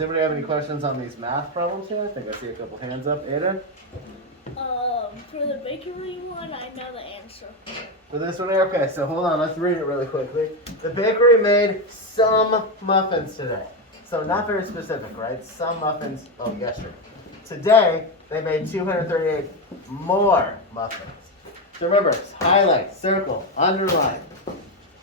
Does anybody have any questions on these math problems here? I think I see a couple hands up. Aiden? For the bakery one, I know the answer. For this one here? Okay, so hold on, let's read it really quickly. The bakery made some muffins today. So not very specific, right? Some muffins, yesterday. Today, they made 238 more muffins. So remember, highlight, circle, underline.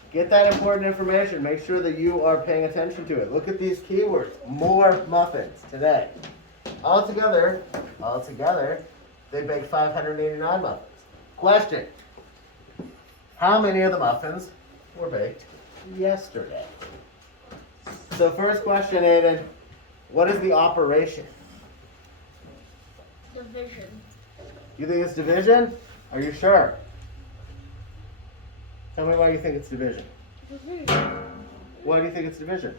Get that important information. Make sure that you are paying attention to it. Look at these keywords. More muffins today. Altogether, they baked 589 muffins. Question. How many of the muffins were baked yesterday? So first question, Aiden. What is the operation? Division. You think it's division? Are you sure? Tell me why you think it's division. Division. Why do you think it's division?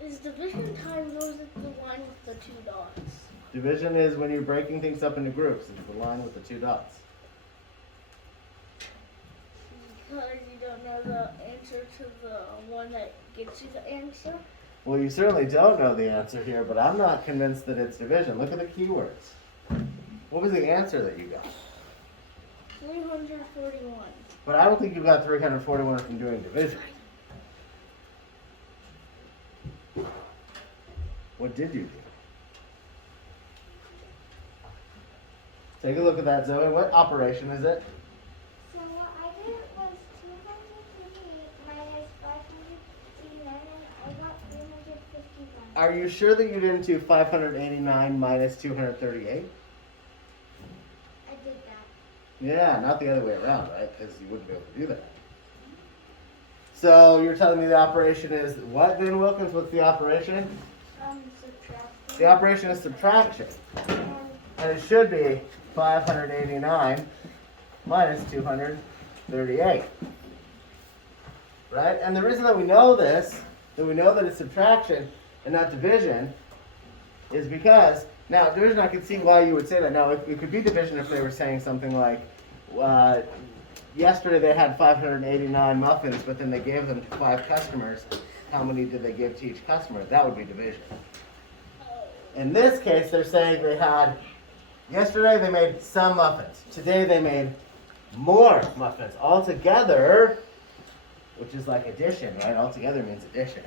Is division times, or is it the line with the two dots? Division is when you're breaking things up into groups. It's the line with the two dots. Because you don't know the answer to the one that gets you the answer? Well, you certainly don't know the answer here, but I'm not convinced that it's division. Look at the keywords. What was the answer that you got? 341. But I don't think you got 341 from doing division. What did you do? Take a look at that, Zoe. What operation is it? So what I did was 238 minus 589, and I got 351. Are you sure that you didn't do 589 minus 238? I did that. Yeah, not the other way around, right? Because you wouldn't be able to do that. So you're telling me the operation is what then, Wilkins? What's the operation? Subtraction. The operation is subtraction. And it should be 589 minus 238. Right? And the reason that we know this, that we know that it's subtraction and not division, is because, now division I can see why you would say that. Now it could be division if they were saying something like, yesterday they had 589 muffins, but then they gave them to 5 customers. How many did they give to each customer? That would be division. In this case, they're saying they had, yesterday they made some muffins. Today they made more muffins. Altogether, which is like addition, right? Altogether means addition.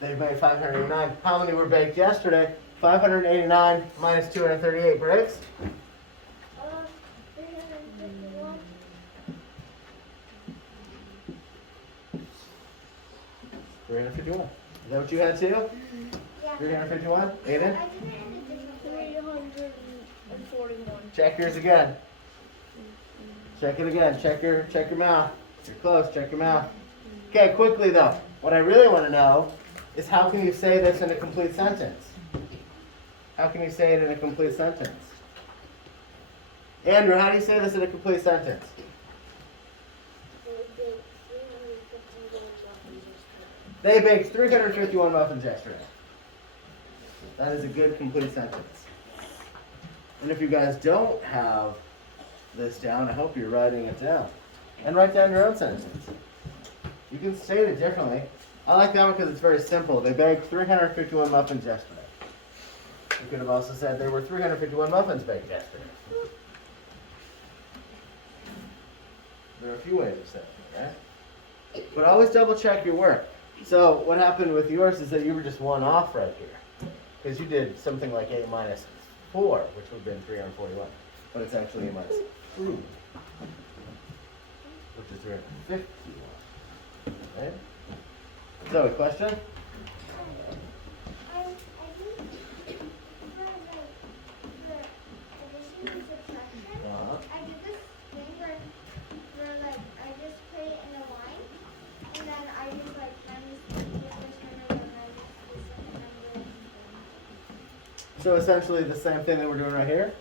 They made 589. How many were baked yesterday? 589 minus 238 breaks. 351. 351. Is that what you had too? Yeah. 351? Aiden? I did it in a different way. 341. Check yours again. Check it again. Check your mouth. If you're close, check your mouth. Okay, quickly though. What I really want to know is how can you say this in a complete sentence? How can you say it in a complete sentence? Andrew, how do you say this in a complete sentence? They baked 351 muffins yesterday. That is a good complete sentence. And if you guys don't have this down, I hope you're writing it down. And write down your own sentences. You can state it differently. I like that one because it's very simple. They baked 351 muffins yesterday. You could have also said there were 351 muffins baked yesterday. There are a few ways of saying it, right? But always double check your work. So what happened with yours is that you were just one off right here. Because you did something like 8 minus 4, which would have been 341. But it's actually a minus 3, which is 351. Right? So, a question? I think for addition and subtraction, I did this thing where like I just put it in a line, and then I just like minus the first number, then minus the second number. So essentially the same thing that we're doing right here?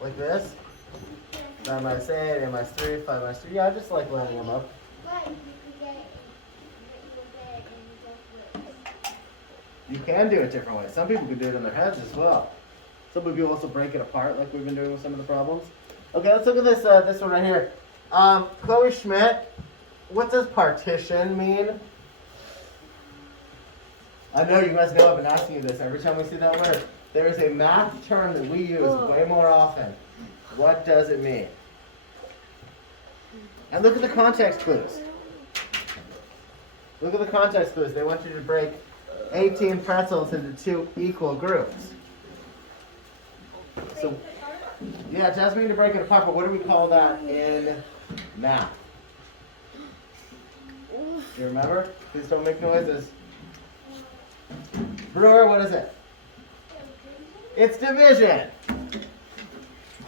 Like this? 9 minus 8, 8 minus 3, 5 minus 3. Yeah, I just like lining them up. But you could get it, you could get it in different ways. You can do it different ways. Some people can do it in their heads as well. Some people also break it apart like we've been doing with some of the problems. Okay, let's look at this one right here. Chloe Schmidt, what does partition mean? I know you guys know I've been asking you this every time we see that word. There is a math term that we use way more often. What does it mean? And look at the context clues. Look at the context clues. They want you to break 18 pretzels into 2 equal groups. So, yeah, it does mean to break it apart, but what do we call that in math? Do you remember? Please don't make noises. Brewer, what is it? It's division.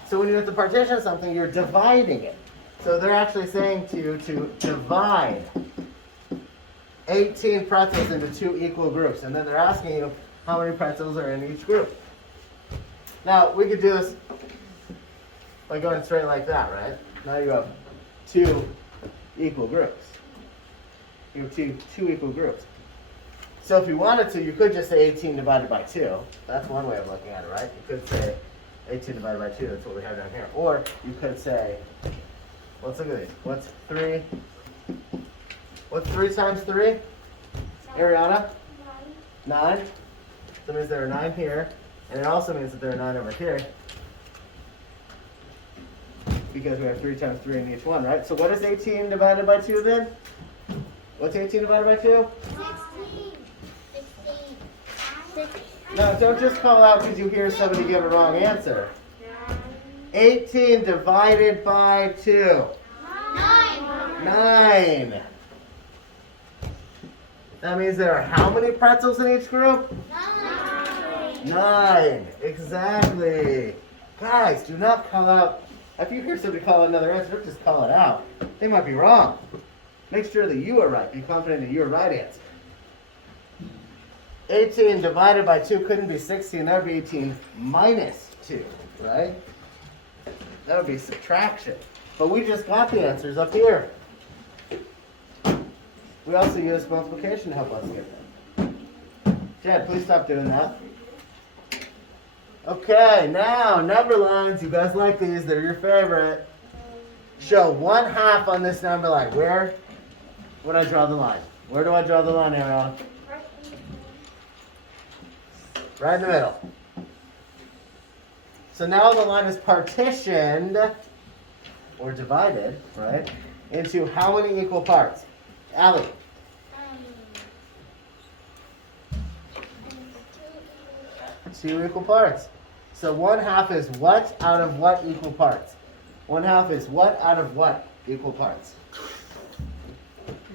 So when you have to partition something, you're dividing it. So they're actually saying to you to divide 18 pretzels into 2 equal groups. And then they're asking you how many pretzels are in each group. Now, we could do this by going straight like that, right? Now you have 2 equal groups. You have two equal groups. So if you wanted to, you could just say 18 divided by 2. That's one way of looking at it, right? You could say 18 divided by 2. That's what we have down here. Or you could say, let's look at these. What's 3? What's 3 times 3? Ariana? 9. So that means there are 9 here. And it also means that there are 9 over here. Because we have 3 times 3 in each one, right? So what is 18 divided by 2 then? What's 18 divided by 2? 16. No, don't just call out because you hear somebody give a wrong answer. 18 divided by 2. 9. That means there are how many pretzels in each group? 9. Exactly. Guys, do not call out. If you hear somebody call another answer, don't just call it out. They might be wrong. Make sure that you are right. Be confident in your right answer. 18 divided by 2 couldn't be 16. That would be 18 minus 2, right? That would be subtraction. But we just got the answers up here. We also use multiplication to help us get them. Jed, please stop doing that. Okay, now number lines. You guys like these. They're your favorite. Show 1/2 on this number line. Where would I draw the line? Where do I draw the line, Aaron? Right in the middle. So now the line is partitioned, or divided, right, into how many equal parts? Allie? 2 equal parts. So 1/2 is what out of what equal parts? 1/2 is what out of what equal parts?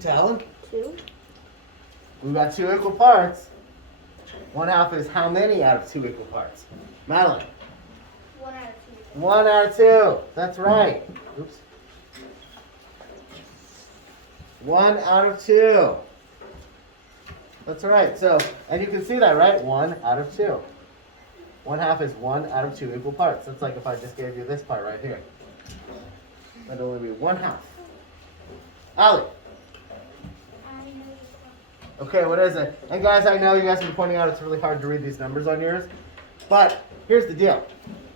Tell him. 2. We've got 2 equal parts. 1/2 is how many out of 2 equal parts? Madeline? 1 out of 2. 1 out of 2. That's right. Oops. 1 out of 2. That's right. So, and you can see that, right? 1 out of 2. 1/2 is 1 out of 2 equal parts. That's like if I just gave you this part right here. That'd only be 1/2. Allie? Okay, what is it? And guys, I know you guys have been pointing out it's really hard to read these numbers on yours. But here's the deal.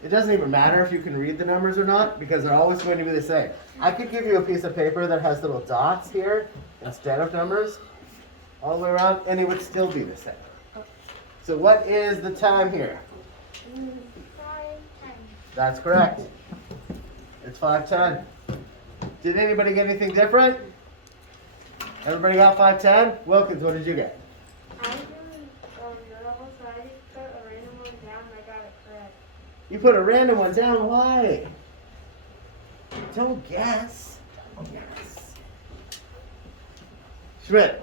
It doesn't even matter if you can read the numbers or not, because they're always going to be the same. I could give you a piece of paper that has little dots here instead of numbers all the way around, and it would still be the same. So what is the time here? 5:10. That's correct. It's 5:10. Did anybody get anything different? Everybody got 5:10? Wilkins, what did you get? I didn't know, so I just put a random one down and I got it correct. You put a random one down. Why? Don't guess. Yes. Schmidt,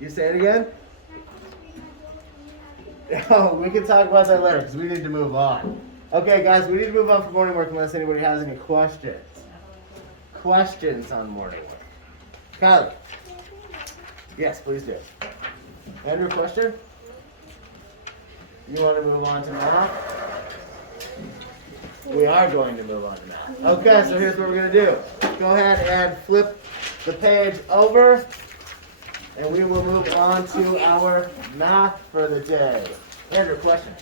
you say it again? Oh, we can talk about that later because we need to move on. Okay, guys, we need to move on from morning work unless anybody has any questions. Questions on morning work. Kylie. Yes, please do. Andrew, question? You want to move on to math? We are going to move on to math. Okay, so here's what we're going to do. Go ahead and flip the page over, and we will move on to our math for the day. Andrew, question.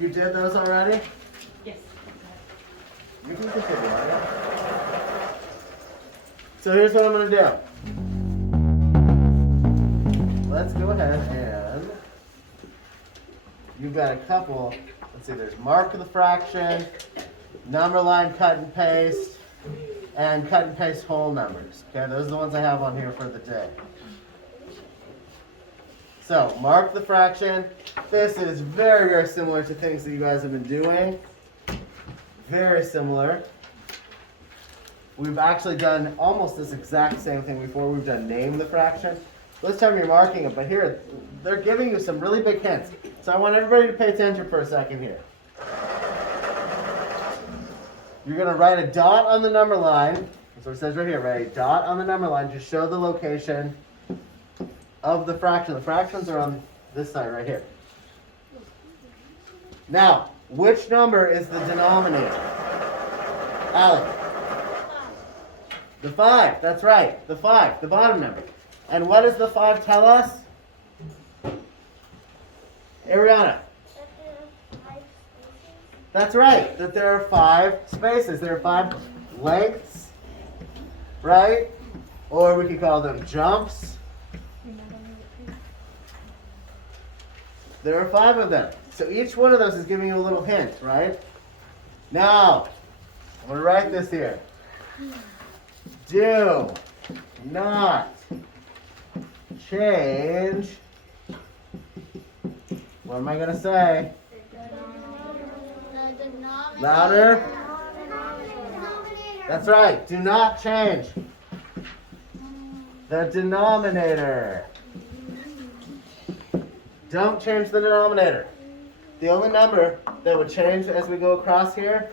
You did those already? Yes. You can continue, right? So here's what I'm going to do. Let's go ahead and you've got a couple. Let's see, there's mark the fraction, number line cut and paste, and cut and paste whole numbers. Okay, those are the ones I have on here for the day. So, mark the fraction. This is very, very similar to things that you guys have been doing. Very similar. We've actually done almost this exact same thing before. We've done name the fraction. This time you're marking it, but here, they're giving you some really big hints. So I want everybody to pay attention for a second here. You're going to write a dot on the number line. That's what it says right here, right? A dot on the number line to show the location of the fraction. The fractions are on this side right here. Now, which number is the denominator? Alec. The 5, that's right. The 5, the bottom number. And what does the 5 tell us? Ariana. That's right, that there are 5 spaces. There are 5 lengths, right? Or we could call them jumps. There are 5 of them. So each one of those is giving you a little hint, right? Now, I'm going to write this here. Do not change. What am I going to say? Louder. That's right. Do not change the denominator. Don't change the denominator. The only number that would change as we go across here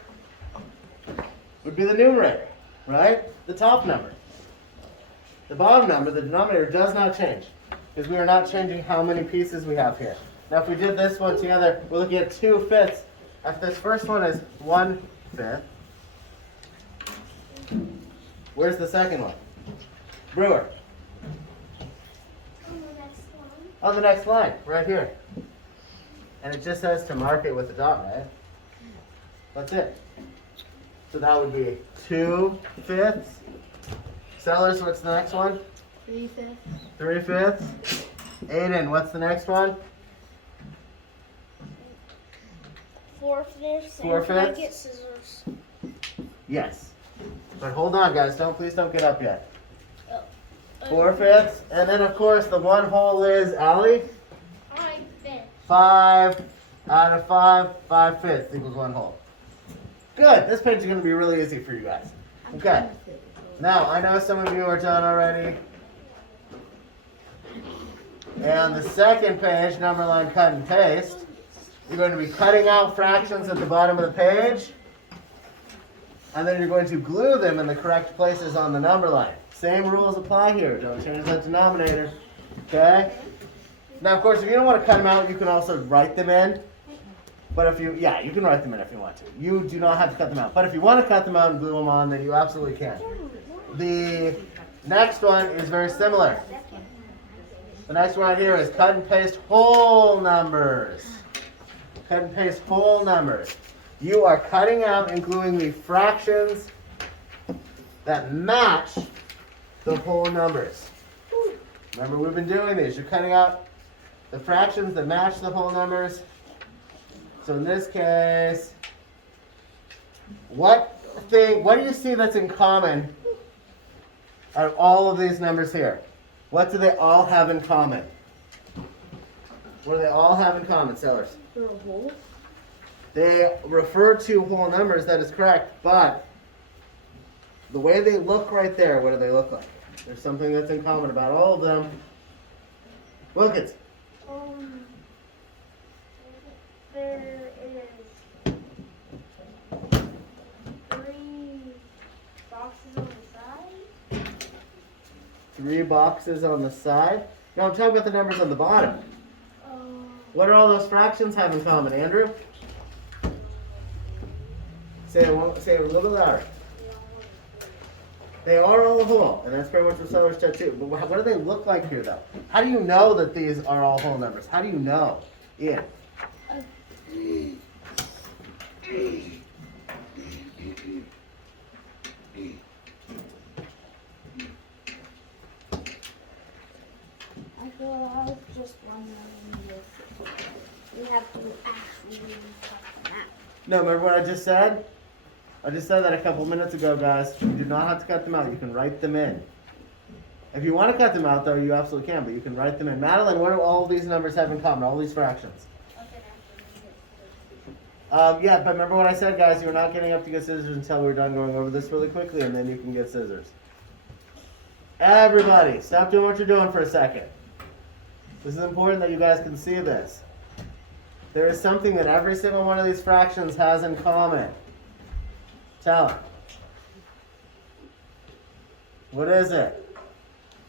would be the numerator, right? The top number. The bottom number, the denominator, does not change because we are not changing how many pieces we have here. Now if we did this one together, we're looking at 2/5. If this first one is 1/5, where's the second one? Brewer. On the next line, right here. And it just says to mark it with a dot, right? That's it. So that would be 2/5. Sellers, what's the next one? 3/5. 3/5. Aiden, what's the next one? 4/5. 4/5. Can I get scissors? Yes. But hold on, guys. Please don't get up yet. Oh. 4/5. And then, of course, the 1 whole is, Allie? 5/5. 5 out of 5, 5/5 equals 1 whole. Good. This page is going to be really easy for you guys. Okay. Now, I know some of you are done already. And the second page, number line cut and paste, you're going to be cutting out fractions at the bottom of the page. And then you're going to glue them in the correct places on the number line. Same rules apply here. Don't change that denominator. Okay? Now, of course, if you don't want to cut them out, you can also write them in. But you can write them in if you want to. You do not have to cut them out. But if you want to cut them out and glue them on, then you absolutely can. The next one is very similar. The next one right here is cut and paste whole numbers. Cut and paste whole numbers. You are cutting out and gluing the fractions that match the whole numbers. Remember, we've been doing these. You're cutting out the fractions that match the whole numbers. So in this case, what do you see that's in common out of all of these numbers here? What do they all have in common? What do they all have in common, Sellers? They're whole. They refer to whole numbers, that is correct, but the way they look right there, what do they look like? There's something that's in common about all of them. Wilkins. There is 3 boxes on the side. 3 boxes on the side. No, I'm talking about the numbers on the bottom. What do all those fractions have in common, Andrew? Say it a little bit louder. They are all whole, and that's pretty much what Sellers said too. But what do they look like here, though? How do you know that these are all whole numbers? How do you know? Ian. can't go out just one number. We have to actually cut them out. No, remember what I just said? I just said that a couple minutes ago, guys. You do not have to cut them out. You can write them in. If you want to cut them out, though, you absolutely can, but you can write them in. Madeline, what do all these numbers have in common, all these fractions? Yeah, but remember what I said, guys. You're not getting up to get scissors until we're done going over this really quickly, and then you can get scissors. Everybody, stop doing what you're doing for a second. This is important that you guys can see this. There is something that every single one of these fractions has in common. Tell them. What is it?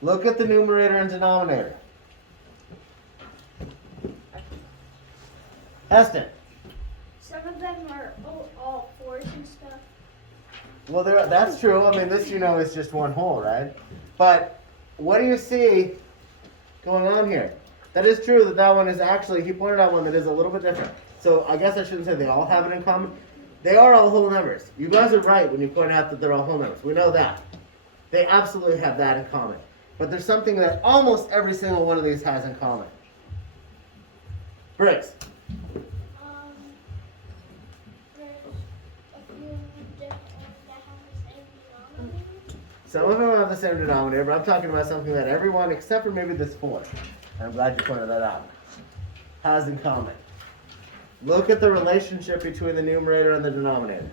Look at the numerator and denominator. Heston. Some of them are all fours and stuff. Well, that's true. I mean, this, you know, is just one whole, right? But what do you see going on here? That is true that that one is actually, he pointed out one that is a little bit different. So I guess I shouldn't say they all have it in common. They are all whole numbers. You guys are right when you point out that they're all whole numbers. We know that. They absolutely have that in common. But there's something that almost every single one of these has in common. Briggs. There's a few different ones that have the same denominator. Some of them have the same denominator, but I'm talking about something that everyone, except for maybe this 4, I'm glad you pointed that out, has in common. Look at the relationship between the numerator and the denominator.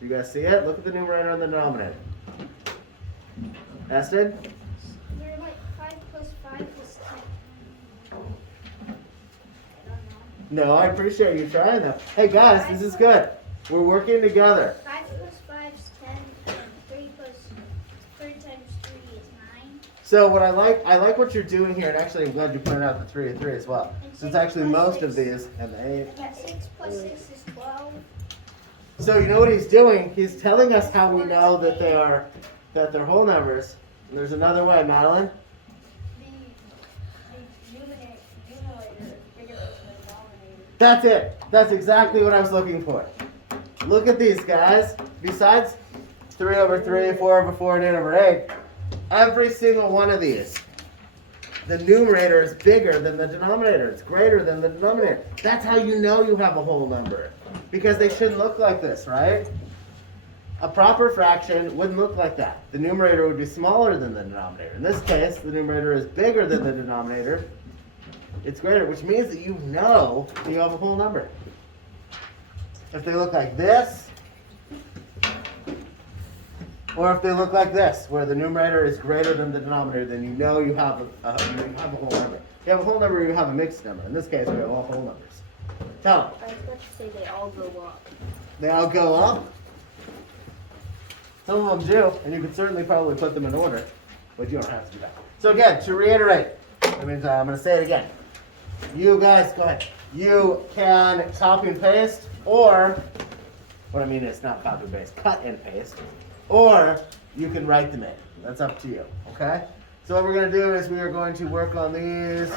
You guys see it? Look at the numerator and the denominator. Eston? They're like 5 plus 5 is 10. I don't know. No, I appreciate you trying that. Hey guys, this is good. We're working together. 5 plus 5 is 10, and 3 times 3 is 9. So what I like what you're doing here, and actually I'm glad you pointed out the 3 and 3 as well. So it's actually most of these, and the 8. And 6 plus 6 is 12. So you know what he's doing? He's telling us how we know that they're whole numbers. And there's another way, Madeline. The numerator is bigger than the denominator. That's it. That's exactly what I was looking for. Look at these guys. Besides 3 over 3, 4 over 4, and 8 over 8, every single one of these, the numerator is bigger than the denominator. It's greater than the denominator. That's how you know you have a whole number. Because they shouldn't look like this, right? A proper fraction wouldn't look like that. The numerator would be smaller than the denominator. In this case, the numerator is bigger than the denominator. It's greater, which means that you know that you have a whole number. If they look like this, or if they look like this, where the numerator is greater than the denominator, then you know you have a whole number. If you have a whole number, you have a mixed number. In this case, we have all whole numbers. Tell them. I was about to say they all go up. They all go up? Some of them do, and you could certainly probably put them in order, but you don't have to do that. So again, to reiterate, that means I'm going to say it again. You guys, go ahead. You can copy and paste, or, what I mean is not copy and paste, cut and paste, or you can write them in. That's up to you, okay? So what we're going to do is we are going to work on these.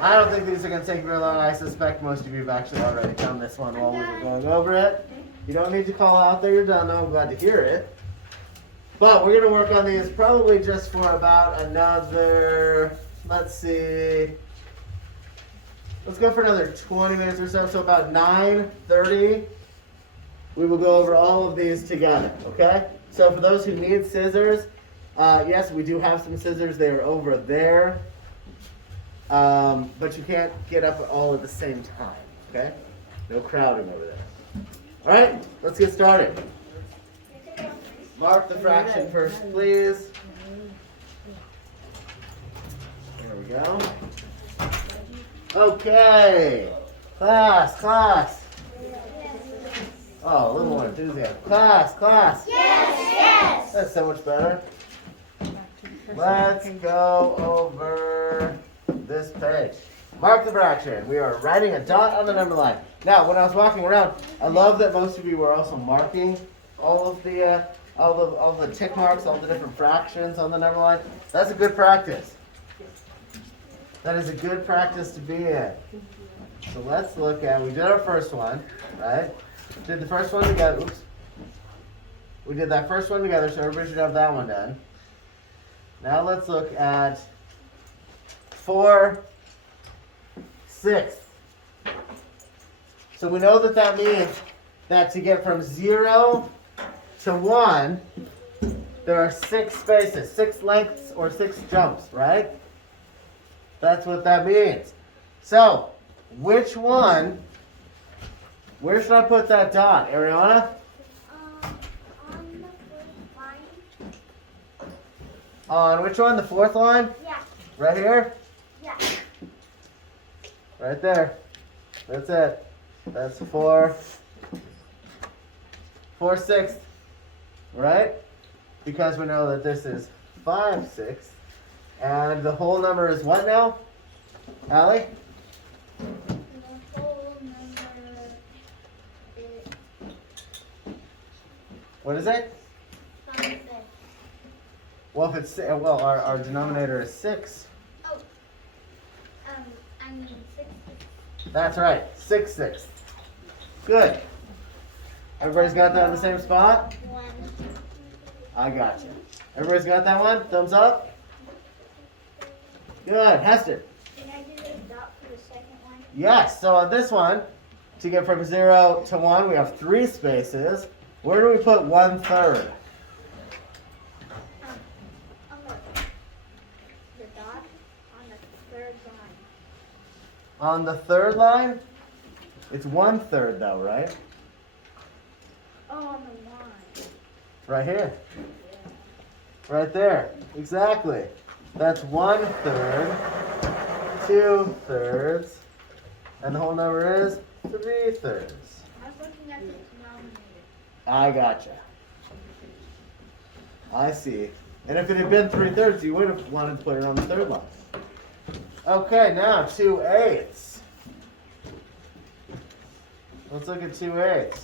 I don't think these are going to take very long. I suspect most of you have actually already done this one while we were going over it. You don't need to call out that you're done, though. I'm glad to hear it. But we're going to work on these probably just for about another, let's see, let's go for another 20 minutes or so. So about 9:30, we will go over all of these together, okay? So for those who need scissors, yes, we do have some scissors. They are over there. But you can't get up all at the same time, okay? No crowding over there. All right, let's get started. Mark the fraction first, please. There we go. Okay. Class. Oh, a little more enthusiasm. Class. Yes. That's so much better. Let's go over this page. Mark the fraction. We are writing a dot on the number line. Now, when I was walking around, I love that most of you were also marking all of the tick marks, all the different fractions on the number line. That's a good practice. That is a good practice to be in. So let's look at, we did our first one, right? Did the first one together. Oops. We did that first one together, so everybody should have that one done. Now let's look at 4/6. So we know that that means that to get from 0 to 1, there are 6 spaces, 6 lengths or 6 jumps, right? That's what that means. So, which one, where should I put that dot, Ariana? On the fourth line. On which one, the 4th line? Yeah. Right here? Yeah. Right there. That's it. That's 4/6, right? Because we know that this is 5/6, and the whole number is what now, Allie? The whole number is What is it? 5/6. Well, if it's our denominator is 6. Oh. I mean 6. That's right, 6/6. Good. Everybody's got that in the same spot? 1. I got you. Everybody's got that one? Thumbs up? Good. Heston? Can I do the dot for the second one? Yes. So on this one, to get from 0 to 1, we have 3 spaces. Where do we put 1/3? On the dot on the third line. On the 3rd line? It's 1/3 though, right? Oh, on the line. Right here. Right there. Exactly. That's 1/3, 2/3, and the whole number is 3/3. I was looking at the denominator. I gotcha. I see. And if it had been 3/3, you would have wanted to put it on the 3rd line. Okay, now 2/8. Let's look at 2/8.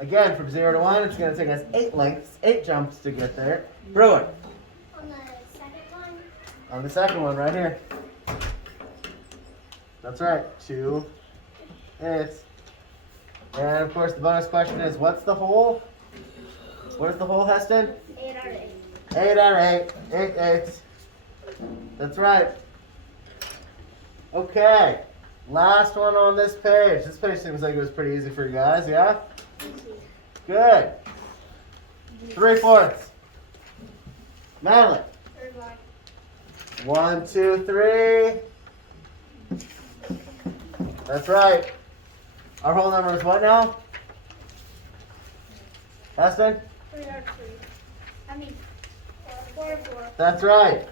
Again, from 0 to 1, it's going to take us 8 lengths, 8 jumps to get there. Brewer. On the second one? On the second one, right here. That's right, 2/8. And of course, the bonus question is, what's the whole? Where's the whole, Heston? 8 out of 8. 8 out of 8. 8/8. That's right. Okay, last one on this page. This page seems like it was pretty easy for you guys, yeah? Good. 3/4. Madeline. Third line. 1, 2, 3. That's right. Our whole number is what now? Heston? 3 out of 3. I mean, 4 of 4. That's right.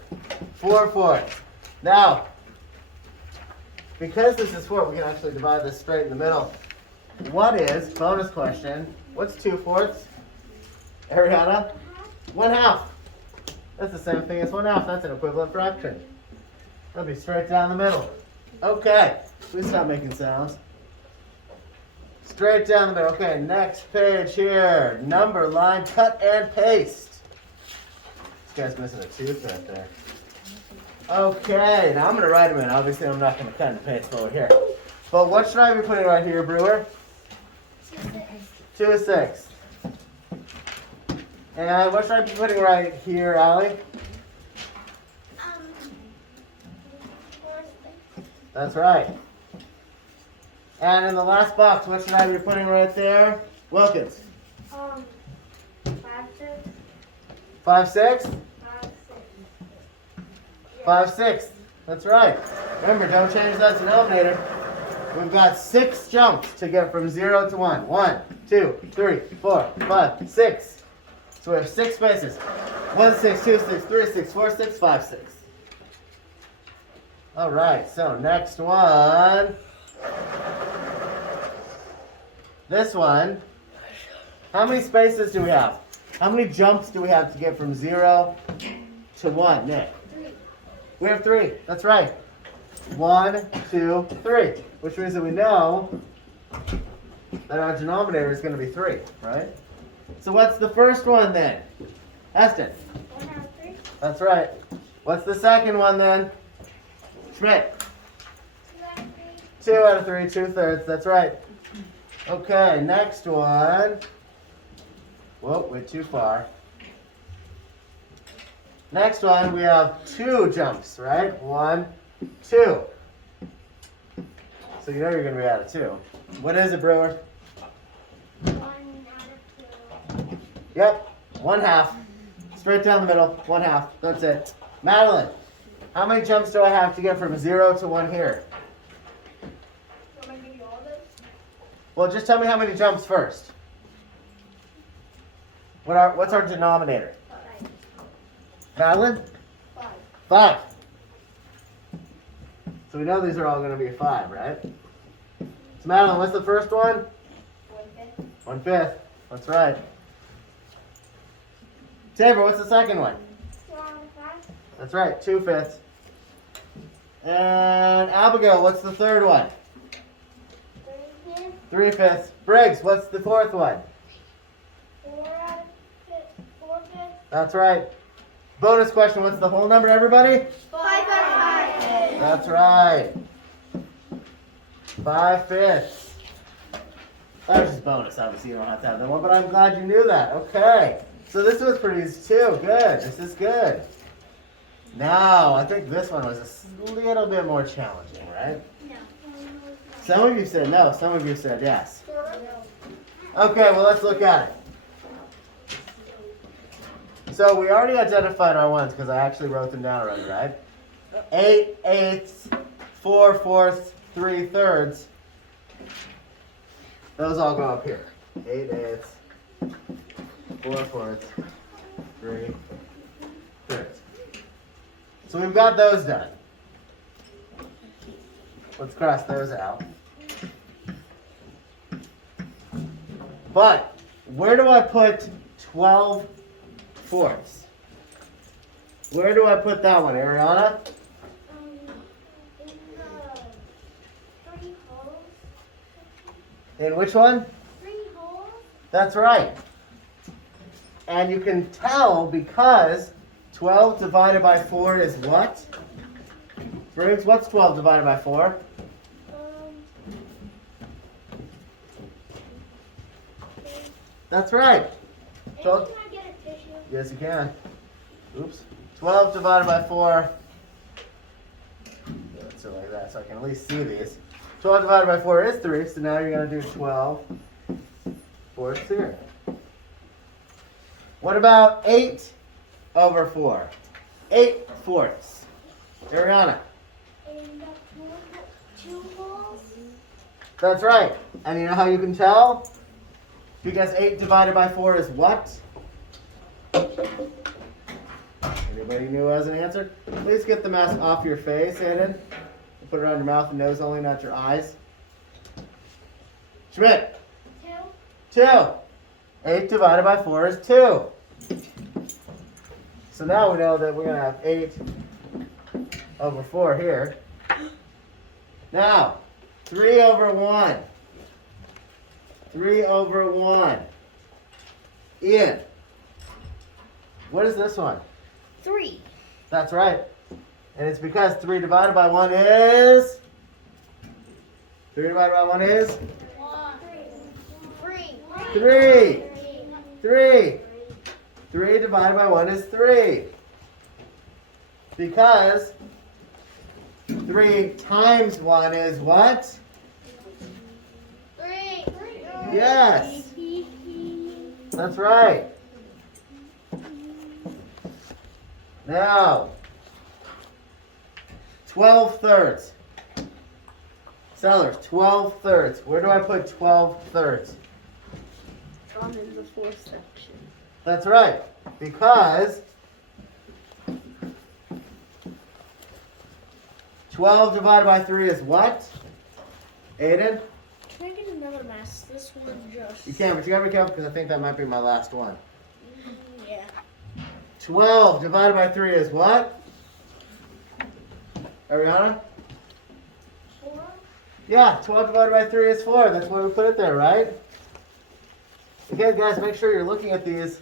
4/4. Now, because this is 4, we can actually divide this straight in the middle. What is, bonus question, what's 2/4? Ariana? 1/2. That's the same thing as 1/2. That's an equivalent fraction. That'll be straight down the middle. Okay, please stop making sounds. Straight down the middle. Okay, next page here. Number line, cut and paste. This guy's missing a tooth right there. Okay, now I'm going to write them in. Obviously, I'm not going to cut and paste over here. But what should I be putting right here, Brewer? 2/6. And what should I be putting right here, Allie? 4/6. That's right. And in the last box, what should I be putting right there? Wilkins. 5/6. 5/6? 5/6. 5/6. That's right. Remember, don't change that denominator. We've got 6 jumps to get from 0 to 1. 1, 2, 3, 4, 5, 6. So we have 6 spaces. 1/6, 2/6, 3/6, 4/6, 5/6. All right, so next one. This one. How many spaces do we have? How many jumps do we have to get from 0 to 1, Nick? 3. We have 3. That's right. 1, 2, 3. Which means that we know that our denominator is going to be 3, right? So what's the first one then? Eston. 1 out of 3. That's right. What's the second one then? Schmidt. 2 out of 3. 2 out of 3, 2/3. That's right. Okay, next one. Whoa, went too far. Next one, we have 2 jumps, right? 1, 2. So you know you're going to be out of 2. What is it, Brewer? 1 out of 2. Yep, 1/2. Straight down the middle, 1/2. That's it. Madeline, how many jumps do I have to get from 0 to 1 here? Can I give you all this? Well, just tell me how many jumps first. What's our denominator? 5. Madeline? 5. 5. So we know these are all going to be 5, right? So Madeline, what's the first one? 1/5. 1/5. That's right. Tabor, what's the second one? 2 out of 5. That's right, 2/5. And Abigail, what's the third one? 3/5. 3/5. Briggs, what's the fourth one? 4 out of 4/5. That's right. Bonus question, what's the whole number, everybody? 5 out of 5. That's right. 5/5. That was just bonus, obviously you don't have to have that one, but I'm glad you knew that. Okay. So this was pretty easy too. Good. This is good. Now, I think this one was a little bit more challenging, right? No. Some of you said no, some of you said yes. Okay, well let's look at it. So we already identified our ones because I actually wrote them down already, right? 8/8, 4/4, 3/3. Those all go up here. 8/8, 4/4, 3/3. So we've got those done. Let's cross those out. But where do I put 12/4? Where do I put that one, Ariana? In the 3 holes. In which one? 3 holes. That's right. And you can tell because 12 divided by 4 is what? Briggs, what's 12 divided by 4? That's right. And 12. can I get a tissue? Yes, you can. Oops. 12 divided by 4. Let's do it like that so I can at least see these. 12 divided by 4 is 3, so now you're going to do 12/4 here. What about 8/4? 8/4. Ariana. In the 2 holes. That's right. And you know how you can tell? Because 8 divided by 4 is what? Anybody knew as an answer? Please get the mask off your face, Aiden. Put it on your mouth and nose only, not your eyes. Schmidt. 2. 2. 8 divided by 4 is 2. So now we know that we're going to have 8/4 here. Now, 3/1. 3/1. Ian. What is this one? 3. That's right. And it's because 3 divided by 1 is? 3 divided by 1 is? 3. 3. 3 divided by 1 is 3. Because 3 times 1 is what? 3. Yes. That's right. Now, 12/3. Sellers, 12/3. Where do I put 12/3? I'm in the 4th section. That's right. Because 12 divided by 3 is what? Aiden? Can I get another mask? This one just. You can, but you gotta be careful because I think that might be my last one. Yeah. 12 divided by 3 is what? Ariana? 4. Yeah, 12 divided by 3 is 4. That's why we put it there, right? Again, guys, make sure you're looking at these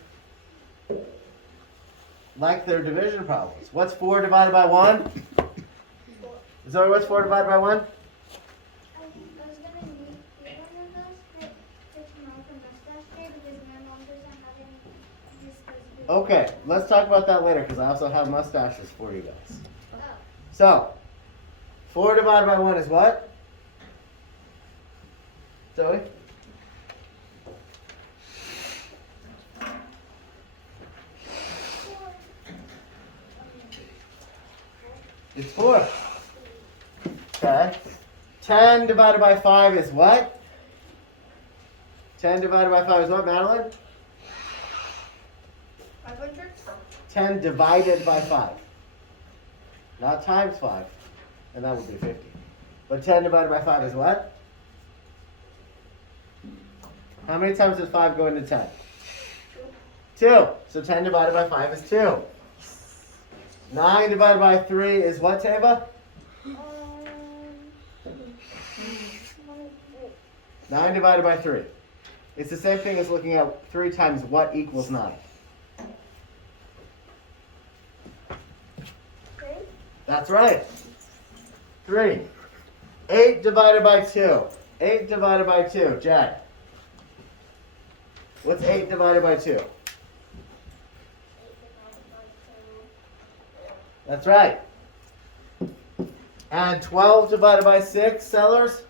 like they're division problems. What's 4 divided by 1? 4. Zoe, what's 4 divided by 1? I was gonna need one of those for tomorrow for mustache day because my mom doesn't have any disposable Okay, let's talk about that later because I also have mustaches for you guys. Oh. So, 4 divided by 1 is what? Zoe? It's 4. Okay. 10 divided by 5 is what? 10 divided by 5 is what, Madeline? 500? 10 divided by 5. Not times 5. And that would be 50. But 10 divided by 5 is what? How many times does 5 go into 10? 2. So 10 divided by 5 is 2. 9 divided by 3 is what, Tava? 9 divided by 3. It's the same thing as looking at 3 times what equals 9. That's right. 3. 8 divided by 2. 8 divided by 2. Jack. What's 8 divided by 2? That's right. And 12 divided by 6, sellers?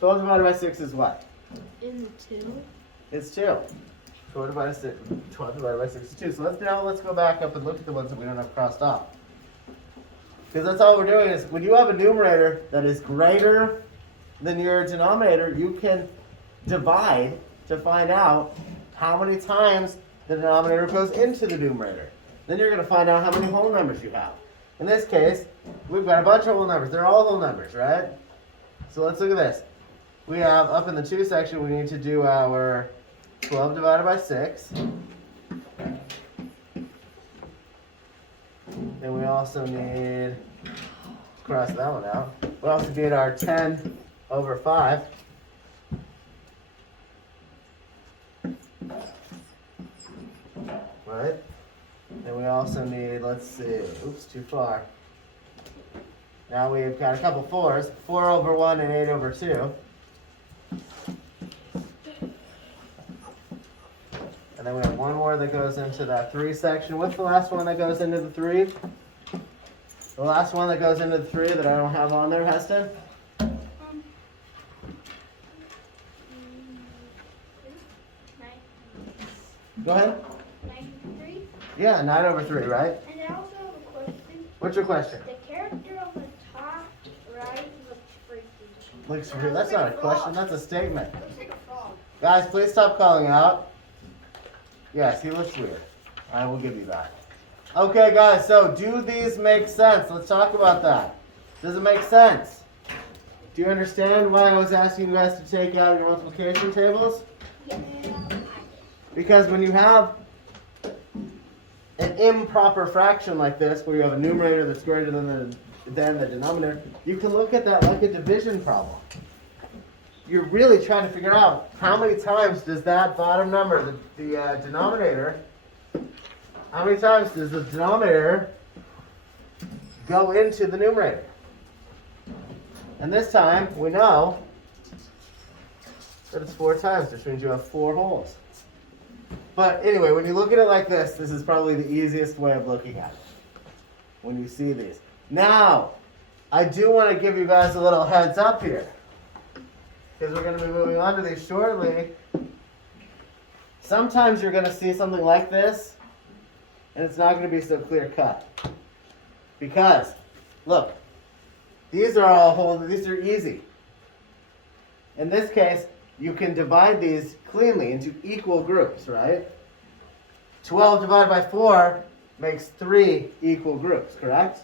12 divided by 6 is what? In the 2. It's 2. 12 divided by 6 is 2. So let's go back up and look at the ones that we don't have crossed off. Because that's all we're doing is when you have a numerator that is greater than your denominator, you can divide to find out how many times the denominator goes into the numerator. Then you're going to find out how many whole numbers you have. In this case, we've got a bunch of whole numbers. They're all whole numbers, right? So let's look at this. We have, up in the 2 section, we need to do our 12 divided by 6. Then we also need, cross that one out. We also need our 10 over 5. Right? Then we also need, let's see, oops, too far. Now we've got a couple 4s, 4 over 1 and 8 over 2. And then we have one more that goes into that 3 section. What's the last one that goes into the 3? The last one that goes into the 3 that I don't have on there, Heston? Go ahead. 93? Yeah, 9 over 3, right? And I also have a question. What's your question? The character on the top right looks freaky. Looks weird. That's not a question, that's a statement. Looks like a frog. Guys, please stop calling out. Yes, he looks weird. I will give you that. Okay, guys, so do these make sense? Let's talk about that. Does it make sense? Do you understand why I was asking you guys to take out your multiplication tables? Yeah. Because when you have an improper fraction like this, where you have a numerator that's greater than the denominator, you can look at that like a division problem. You're really trying to figure out how many times does that bottom number, the denominator, how many times does the denominator go into the numerator? And this time, we know that it's 4 times, which means you have 4 holes. But anyway, when you look at it like this is probably the easiest way of looking at it. When you see these. Now, I do want to give you guys a little heads up here. Because we're going to be moving on to these shortly. Sometimes you're going to see something like this, and it's not going to be so clear cut. Because, look, these are easy. In this case, you can divide these cleanly into equal groups, right? 12 divided by 4 makes 3 equal groups, correct?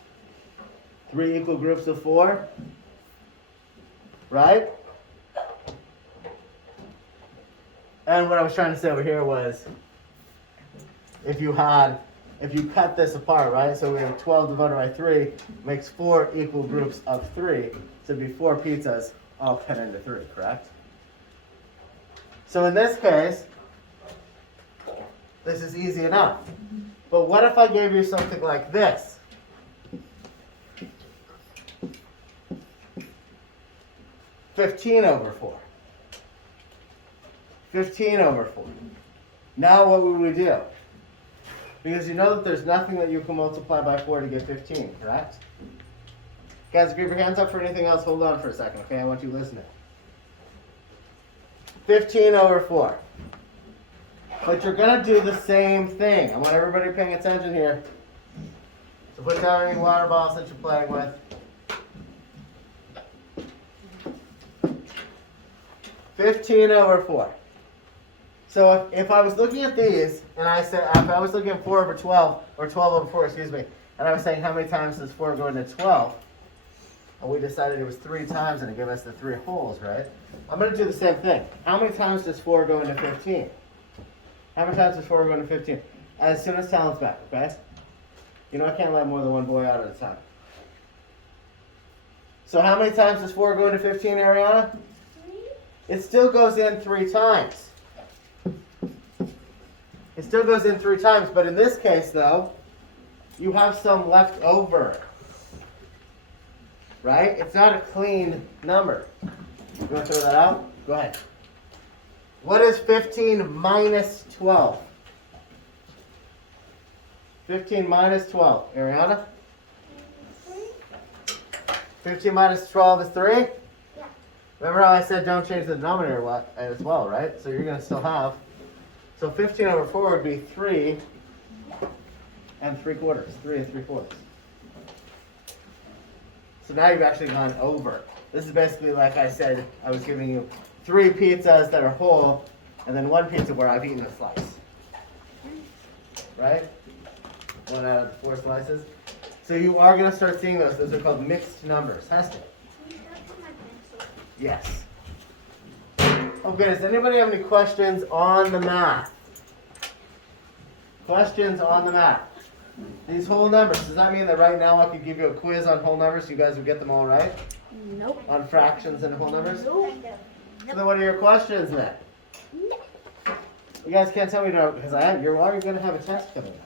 3 equal groups of 4, right? And what I was trying to say over here was, if you cut this apart, right? So we have 12 divided by 3 makes 4 equal groups of 3. So it'd be 4 pizzas all cut into 3, correct? So in this case, this is easy enough. But what if I gave you something like this? (15 over 4). 15 over 4. Now what would we do? Because you know that there's nothing that you can multiply by 4 to get 15, correct? Guys, grab your hands up for anything else. Hold on for a second, okay? I want you listening. 15 over 4. But you're going to do the same thing. I want everybody paying attention here. So put down any water balls that you're playing with. 15 over 4. So if I was looking at these, and I said, if I was looking at 4 over 12, or 12 over 4, excuse me, and I was saying how many times does 4 go into 12, and we decided it was 3 times, and it gave us the 3 wholes, right? I'm going to do the same thing. How many times does 4 go into 15? How many times does 4 go into 15? As soon as Talon's back, okay? You know I can't let more than one boy out at a time. So how many times does 4 go into 15, Ariana? 3. It still goes in 3 times. It still goes in 3 times, but in this case, though, you have some left over. Right? It's not a clean number. You want to throw that out? Go ahead. What is 15 minus 12? 15 minus 12. Ariana? 3. 15 minus 12 is 3? Yeah. Remember how I said don't change the denominator as well, right? So you're going to still have. So 15 over 4 would be 3 and 3/4. 3 and 3/4. So now you've actually gone over. This is basically like I said, I was giving you 3 pizzas that are whole, and then 1 pizza where I've eaten a slice. Right? 1 out of the 4 slices. So you are going to start seeing those. Those are called mixed numbers. Hester? Can you sharpen my pencil? Yes. Okay, does anybody have any questions on the math? Questions on the math? These whole numbers, does that mean that right now I could give you a quiz on whole numbers so you guys would get them all right? Nope. On fractions and whole numbers? Kind of. So then what are your questions then? You guys can't tell me no, because you're going to have a test coming up.